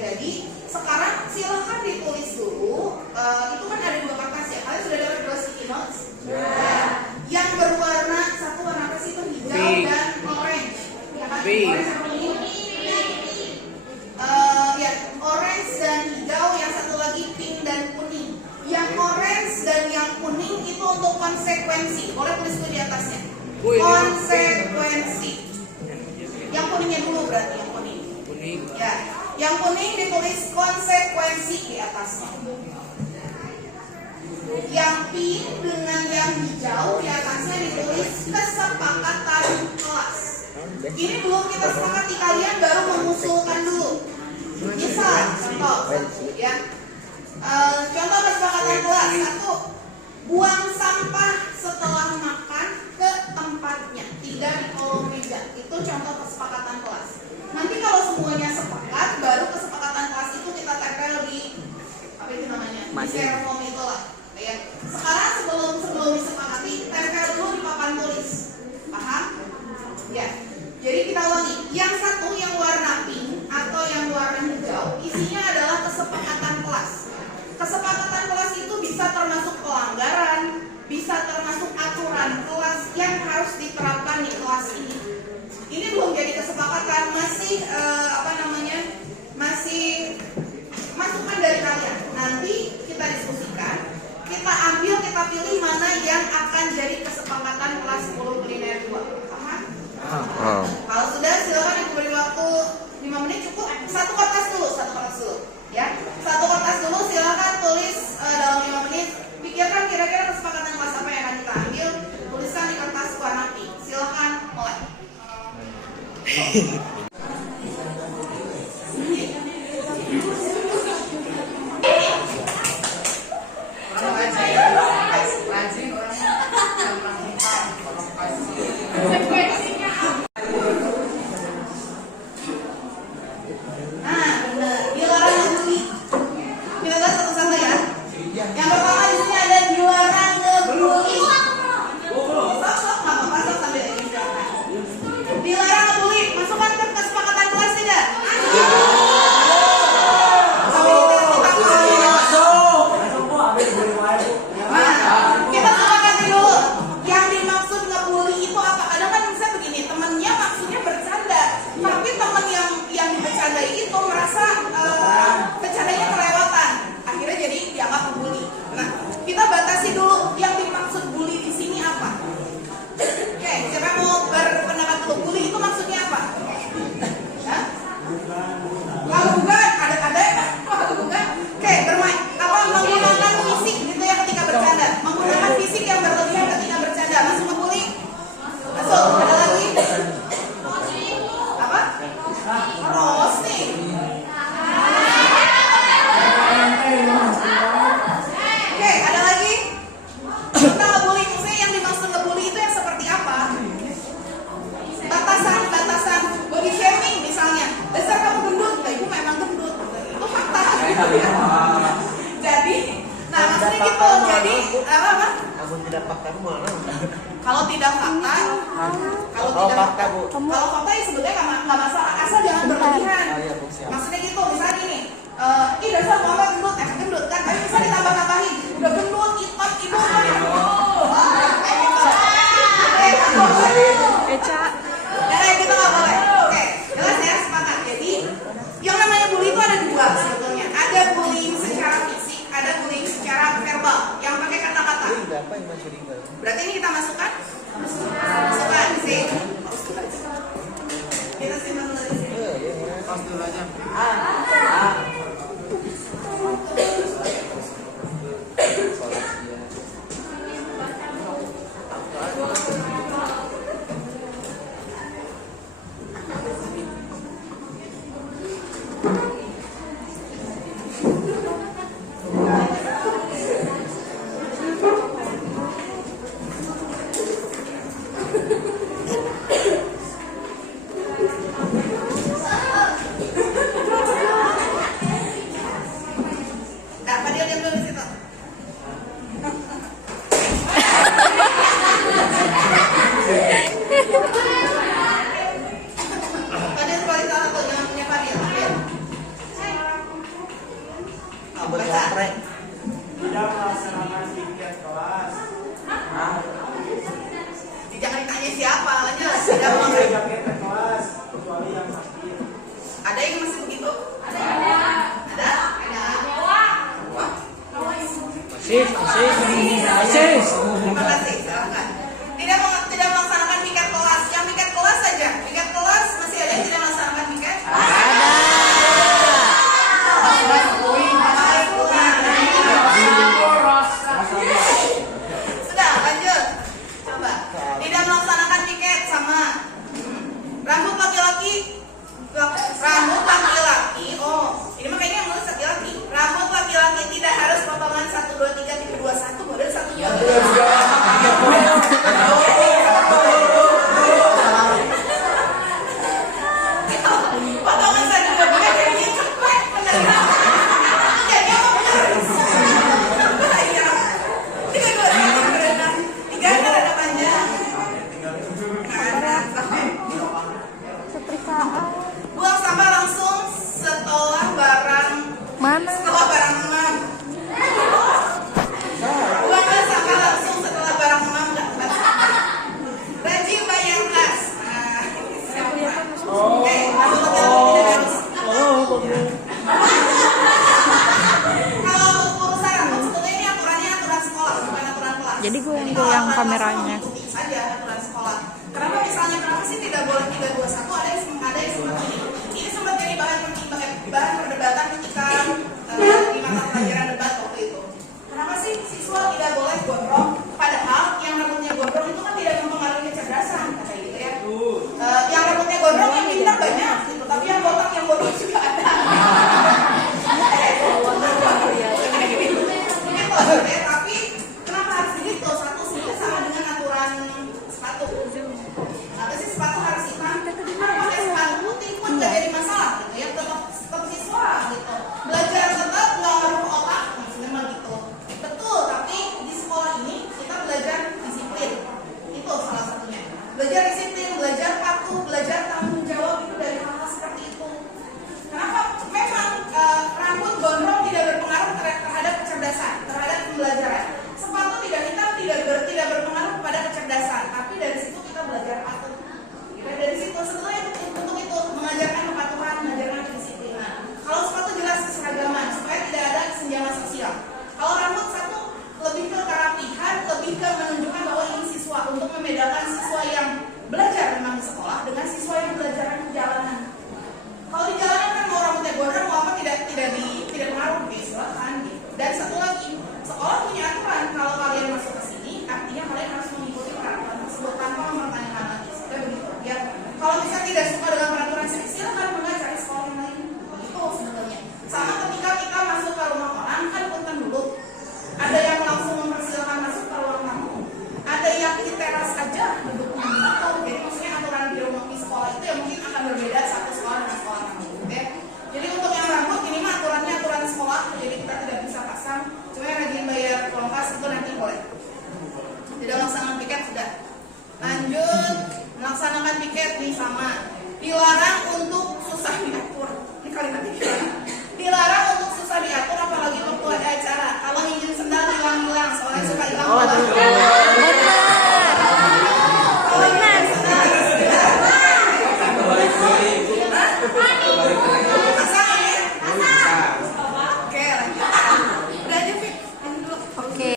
Jadi sekarang silahkan ditulis dulu. Itu kan ada 2 kertas ya. Kalian sudah dapat 2 sticky notes? Yang berwarna, satu warna apa sih itu? Hijau dan orange. Ya kan? Orange sama kuning. Ya, orange dan hijau. Yang satu lagi pink dan kuning. Yang orange dan yang kuning itu untuk konsekuensi. Boleh tulis itu di atasnya. Konsekuensi. Yang kuningnya dulu berarti yang kuning. Ya, yang kuning ditulis konsekuensi di atasnya. Yang pink dengan yang hijau di atasnya ditulis kesepakatan kelas. Ini belum kita sepakati, kalian baru mengusulkan dulu. Misal, contoh, ya. Contoh kesepakatan kelas. 1, buang sampah setelah makan ke tempatnya, tidak di kolong meja. Itu contoh kesepakatan kelas. Nanti kalau semuanya sepakat, baru kesepakatan kelas itu kita tempel di apa itu namanya? Di styrofoam itulah. Ya. Sekarang sebelum disepakati, tempel dulu di papan tulis. Paham? Ya. Jadi kita ulangi. Yang satu yang warna pink atau yang warna hijau, isinya adalah kesepakatan kelas. Kesepakatan kelas itu bisa termasuk pelanggaran, bisa termasuk aturan kelas yang harus diterapkan di kelas ini. Ini belum jadi kesepakatan, masih masih masukan dari kalian. Nanti kita diskusikan, kita ambil, kita pilih mana yang akan jadi kesepakatan kelas 10 kuliner 2. Paham? Kalau sudah, silakan diberi waktu 5 menit cukup. Satu kertas dulu. Ya, satu kertas dulu, silakan tulis dalam 5 menit. Pikirkan kira-kira kesepakatan kelas apa yang akan kita ambil. Tuliskan di kertas warna pink. Silakan mulai. Kalau tidak fakta, kalau fakta ya sebetulnya nggak masalah, asal jangan berlebihan. Maksudnya gitu, misalnya gini, ih dasar mama gendut, gendut kan, tapi bisa ditambah-tambahin, udah gendut, hitam, itu kan. Eca. Kayak gitu nggak boleh. Oke, jelas ya, sepakat. Jadi yang namanya bully itu ada 2 sebetulnya. Ada bullying secara fisik, ada bullying secara verbal, yang pakai kata-kata. Berarti ini kita masukkan? Masukkan, sih. Kita simpan dulu di sini. Pas dulu aja. Baca. Tidak melaksanakan tiket kelas. Jangan ditanya siapa, lanjut. Tidak melaksanakan Tiket kelas kecuali yang sakit. Ada yang masih begitu? Ada. Ada. Wah. Masih. Terima kasih. Silakan. Tidak melaksanakan piket kelas. Yang piket kelas saja. Piket kelas masih ada yang tidak melaksanakan piket? Sudah, lanjut. Coba. Tidak melaksanakan piket sama. Rambut laki-laki. Oh, ini makanya yang nulis laki-laki. Rambut laki-laki tidak harus potongan 1, 2, 3, 3, 2, 1, model 1, 2. Potongan 1, 2, 3 jadinya cepet. Jadi apa benar? 3, 2, 1 berenang. 3 kan ada panjang. Buang sampah langsung setelah barang Mana? memam. Buanglah sampah langsung setelah barang memam. Rajin bayar kas. Nah, ini siapa? Oke, lalu laki-laki tidak harus. Kalau urusan rambut sebetulnya ini aturannya aturan sekolah, bukan aturan kelas. Jadi gue yang Jadi goyang kalau aturan kameranya. kelas, ikuti saja aturan sekolah. Kenapa sih tidak boleh 3, 2, 1? Ada yang sempat ini. Ini sempat jadi bahan perdebatan ketika di mata pelajaran debat waktu itu. Kenapa sih siswa tidak boleh gondrong? Padahal yang rambutnya gondrong itu kan tidak mempengaruhi kecerdasan, kata gitu ya. Yang rambutnya gondrong yang pintar banyak, gitu. Tapi yang botak yang bodoh juga ada. Tapi kenapa harus begitu? Satu sebenarnya sama dengan aturan sepatu. Kenapa sih sepatu harus hitam? Karena pakai sepatu putih pun nggak jadi masalah, gitu ya. Tetap siswa, gitu. Belajar tetap nggak ngaruh ke otak, maksudnya mah gitu. Betul, tapi di sekolah ini kita belajar disiplin. Itu salah satunya. Belajar disiplin, belajar patuh, belajar tanggung jawab itu dari hal-hal seperti itu. Kenapa? Memang rambut gondrong tidak berpengaruh terhadap kecerdasan, terhadap pembelajaran. Sepatu tidak hitam tidak berpengaruh kepada kecerdasan, tapi dari situ kita belajar patuh. Dari situ sebenarnya untuk itu mengajarkan kepatuhan, mengajarkan kedisiplinan. Kalau sepatu jelas keseragaman supaya tidak ada kesenjangan sosial. Kalau rambut satu lebih ke kerapihan, lebih ke menunjukkan bahwa ini siswa untuk membedakan siswa yang belajar memang di sekolah dengan siswa yang belajar di jalanan. Kalau di jalanan kan mau rambutnya gondrong mau apa tidak pengaruh, silakan gitu. Dan satu lagi, sekolah punya aturan kalau kalian masuk ke sini artinya kalian harus mengikuti peraturan tersebut tanpa mempertanyakan lagi. Begitu ya. Kalau misalnya tidak suka dengan peraturan silakan cari sekolah yang lain. Itu sebetulnya. Sama ketika kita masuk ke rumah orang kan punten dulu. Ada yang langsung mempersilahkan masuk ke ruang tamu. Ada yang di teras aja duduknya gitu. Jadi maksudnya aturan di rumah di sekolah itu ya mungkin akan berbeda satu sekolah dengan sekolah yang lain. Ya. Jadi untuk yang rambut ini mah aturannya aturan sekolah. Jadi kita tidak bisa pasang. Cuma yang rajin bayar pangkas itu nanti boleh. Tidak melaksanakan piket sudah. Lanjut, melaksanakan piket nih sama. Dilarang untuk susah diatur. Ini kalimat dilarang. Dilarang untuk susah diatur apalagi waktu ada acara. Kalau nginjin sendal hilang-hilang, soalnya suka hilang-hilang. Kalau nginjin sendal harus hilang. Pasang ya? Oke, lanjut. Udah aja, Fit. Ini dulu. Oke.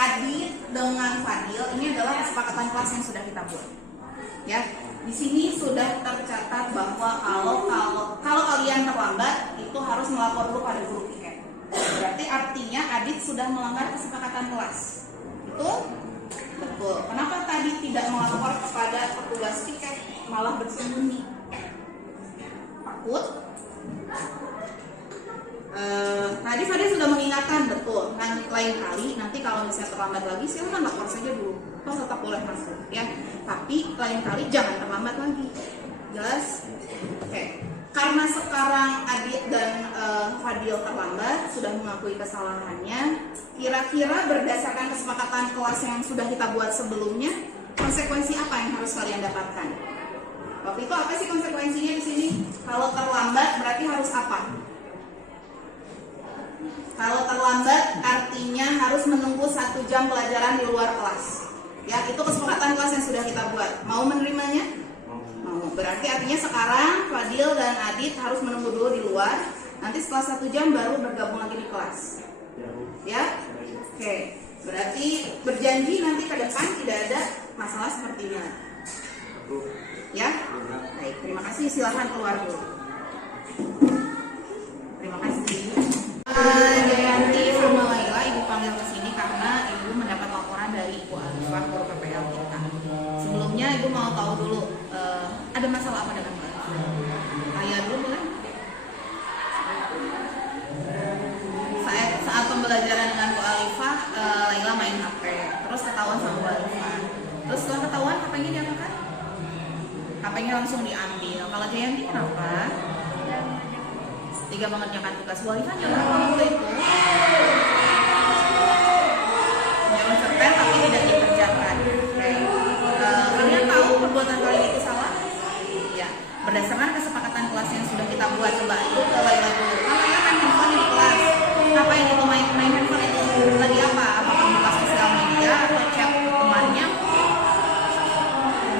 Adit dengan Fadil ini adalah kesepakatan kelas yang sudah kita buat. Ya, di sini sudah tercatat bahwa kalau kalian terlambat itu harus melapor dulu pada guru piket. Berarti artinya Adit sudah melanggar kesepakatan kelas. Betul? Betul. Kenapa tadi tidak melapor kepada petugas piket, malah bersembunyi? Takut? Tadi Fadil sudah mengingatkan, betul. Lain kali nanti kalau misalnya terlambat lagi silakan lapor saja dulu. Toh tetap boleh masuk, ya. Tapi lain kali jangan terlambat lagi. Jelas? Oke. Karena sekarang Adit dan Fadil terlambat, sudah mengakui kesalahannya. Kira-kira berdasarkan kesepakatan kelas yang sudah kita buat sebelumnya, konsekuensi apa yang harus kalian dapatkan? Waktu itu apa sih konsekuensinya di sini? Kalau terlambat berarti harus apa? Kalau terlambat artinya harus menunggu 1 jam pelajaran di luar kelas. Ya, itu kesepakatan kelas yang sudah kita buat. Mau menerimanya? Mau. Berarti artinya sekarang Fadil dan Adit harus menunggu dulu di luar. Nanti setelah 1 jam baru bergabung lagi di kelas. Ya? Oke. Berarti berjanji nanti ke depan tidak ada masalah seperti ini. Ya? Baik, terima kasih. Silahkan keluar dulu. Terima kasih. Jayanti sama Laila, Ibu panggil ke sini karena Ibu mendapat laporan dari Ibu Alifah, guru PPL kita. Sebelumnya Ibu mau tahu dulu ada masalah apa dengan Mbak Alifah? Laila dulu boleh? Saat pembelajaran dengan Bu Alifah, Laila main HP, terus ketahuan sama Bu Alifah. Terus setelah ketahuan, HP-nya diapakan? HP-nya langsung diambil. Kalau Jayanti kenapa? Tiga mengerjakan tugas. Bu Alifah nyuruh waktu itu nyuruh cerpen tapi tidak dikerjakan. Oke. Kalian tahu perbuatan kalian itu salah? Ya. Berdasarkan kesepakatan kelas yang sudah kita buat, coba itu ke Laila dulu. Kan Laila main handphone di kelas. Apa yang itu main handphone itu lagi apa? Apakah buka sosial media atau chat temannya?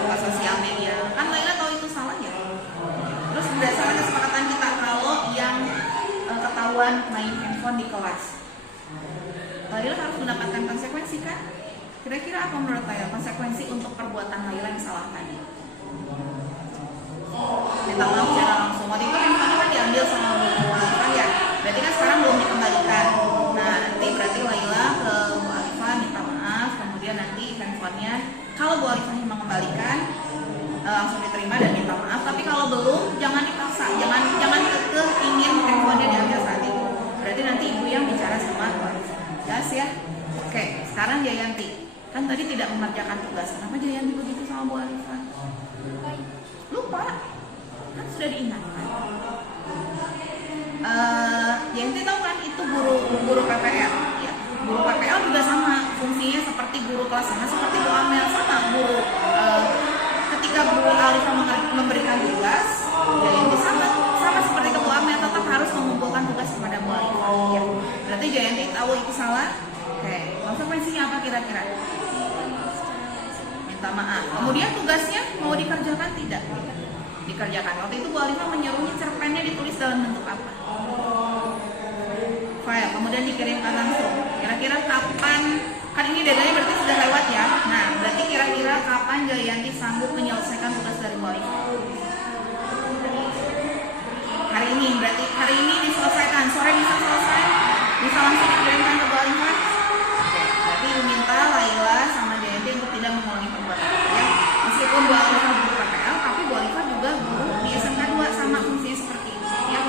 Buka sosial media. Kan Laila tahu itu salah ya. Terus berdasarkan kesepakatan kita kalau yang ketahuan main handphone di kelas, Laila harus mendapatkan konsekuensi kan? Kira-kira apa menurut Laila konsekuensi untuk perbuatan Laila yang salah tadi? Minta maaf secara langsung. Waktu itu handphone kan diambil sama Bu Alifah ya. Berarti kan sekarang belum dikembalikan. Nah nanti berarti Laila ke Bu Alifah minta maaf. Kemudian nanti handphonenya kalau Bu Alifah mengembalikan langsung diterima dan minta maaf. Tapi kalau belum jangan dipaksa. Jangan kekeh ingin handphonenya diambil saat itu. Berarti nanti ibu yang bicara sama Bu Alifah. Jelas ya? Oke, sekarang Jayanti. Kan tadi tidak mengerjakan tugas. Kenapa Jayanti begitu sama Bu Alifah? Lupa. Kan sudah diingatkan. Jayanti tahu kan itu guru PPL ya. Guru PPL juga sama fungsinya seperti guru kelas sama seperti Bu Amel sama guru ketika Bu Alifah memberikan tugas, Jayanti sama seperti ke Bu Amel tetap harus mengumpulkan tugas kepada Bu Alifah ya. Berarti Jayanti tahu itu salah. Oke, konsekuensinya apa kira-kira? Minta maaf. Kemudian tugasnya mau dikerjakan tidak? Dikerjakan. Waktu itu Bu Alifah menyuruhnya cerpennya ditulis dalam bentuk apa? File. Kemudian dikirimkan langsung. Kira-kira kapan? Kan ini deadline berarti sudah lewat ya. Nah, berarti kira-kira kapan Jayanti sanggup menyelesaikan tugas dari Bu Alifah? Hari ini. Berarti hari ini diselesaikan. Sore bisa selesai? Bisa langsung dikirimkan ke Bu Alifah? Oke. Berarti Ibu minta Laila sama Jayanti untuk tidak mengulangi perbuatan ya. Meskipun Bu Alifah guru PPL, tapi Bu Alifah juga guru di SMK 2 sama fungsinya seperti ini ya.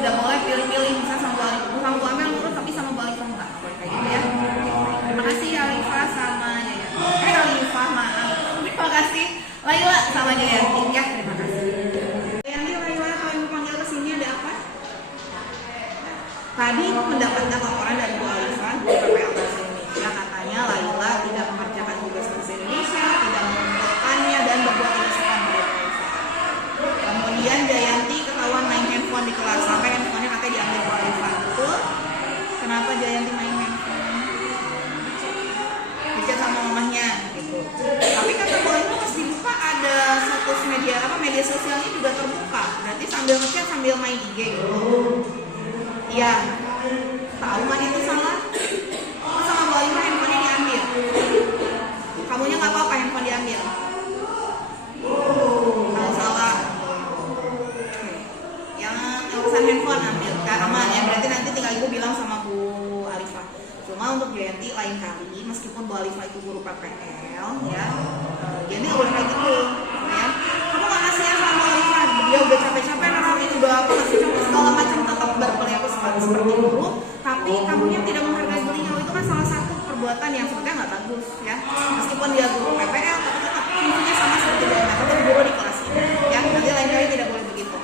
Tidak boleh pilih-pilih misalnya sama Bu Amel lurus tapi sama Bu Alifah enggak. Boleh kayak gitu ya. Terima kasih Alifah sama Jayanti. Alifah maaf. Terima kasih Laila sama Jayanti ya. Terima kasih. Jayanti, Laila kalau Ibu panggil ke sini ada apa? Tadi mendapatkan laporan dari Bu Alifah di PPL Bahasa Indonesia, katanya Laila tidak mengerjakan tugas Bahasa Indonesia, tidak mengumpulkannya dan berbuat tidak sopan pada Bu Alifah. Kemudian Jayanti ketahuan main handphone di kelas, sampai handphonenya katanya diambil Bu Alifah. Betul? Kenapa Jayanti main handphone? Dicat sama mamahnya gitu. Tapi kata Bu Alifah pas dibuka ada status media sosialnya juga terbuka. Berarti sambil ngechat sambil main IG gitu. Iya. Tahu kan itu salah? Oh, sama Bu Alifah handphonenya diambil. Kamunya nggak apa-apa handphone diambil. Kalau salah. Yang urusan handphone ambil. Aman ya. Berarti nanti tinggal Ibu bilang sama Bu Alifah. Cuma untuk Jayanti lain kali, meskipun Bu Alifah itu guru PPL ya, Jayanti nggak boleh kayak gitu ya. Kamu nggak kasihan sama Bu Alifah, dia udah capek-capek nerawin, udah apa masih campur segala macam, tetap berperilaku seperti guru, tapi kamunya tidak menghargai beliau. Itu kan salah satu perbuatan yang sebenarnya nggak bagus ya. Meskipun dia guru PPL, tapi tetap fungsinya sama seperti dia, tetap guru di kelas ini ya. Nanti lain kali tidak boleh begitu.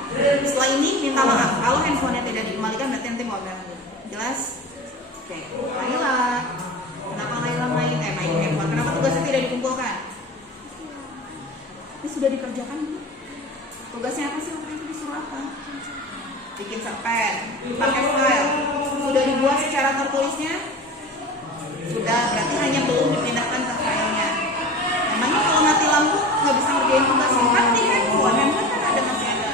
Setelah ini sudah dikerjakan belum? Tugasnya apa sih waktu itu, disuruh apa? Bikin cerpen, pakai file. Sudah dibuat secara tertulisnya? Sudah, berarti hanya belum dipindahkan ke filenya. Memangnya kalau mati lampu nggak bisa ngerjain tugas? Kan di handphone kan ada, masih ada.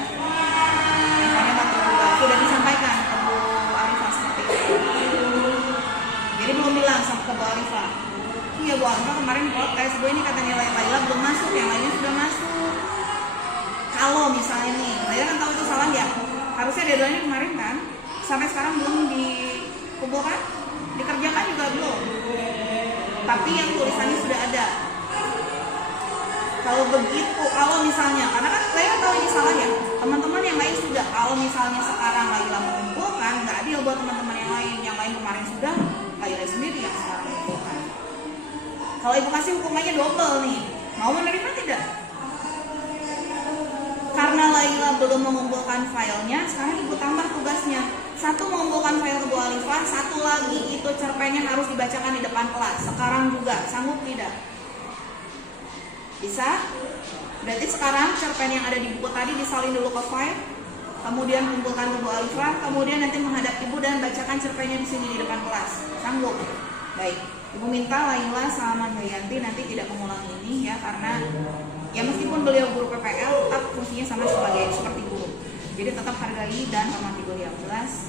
Handphonenya mati juga. Sudah disampaikan ke Bu Arifah seperti itu. Jadi belum bilang sama ke Bu Arifah. Iya Bu Arifah kemarin protes, Bu ini kata nilai Laila belum masuk, yang lainnya sudah masuk. Kalau misalnya nih, Laila kan tahu itu salah ya. Harusnya deadline-nya kemarin kan, sampai sekarang belum dikumpulkan, dikerjakan juga belum. Tapi yang tulisannya sudah ada. Kalau begitu, kalau misalnya, karena kan Laila tahu ini salah ya, teman-teman yang lain sudah. Kalau misalnya sekarang Laila mengumpulkan, nggak adil buat teman-teman yang lain kemarin sudah, Laila sendiri yang sekarang mengumpulkan. Kalau ibu kasih hukumannya double nih, mau menerima tidak? Karena Laila belum mengumpulkan filenya, sekarang ibu tambah tugasnya. Satu mengumpulkan file ke Bu Arifah, satu lagi itu cerpennya harus dibacakan di depan kelas. Sekarang juga, sanggup tidak? Bisa? Berarti sekarang cerpen yang ada di buku tadi disalin dulu ke file, kemudian kumpulkan ke Bu Arifah, kemudian nanti menghadap ibu dan bacakan cerpennya di sini di depan kelas. Sanggup? Baik. Ibu minta Laila sama Jayanti nanti tidak mengulang ini ya, karena ya meskipun beliau guru PPL tetap fungsinya sama seperti guru. Jadi tetap hargai dan hormati beliau. Jelas?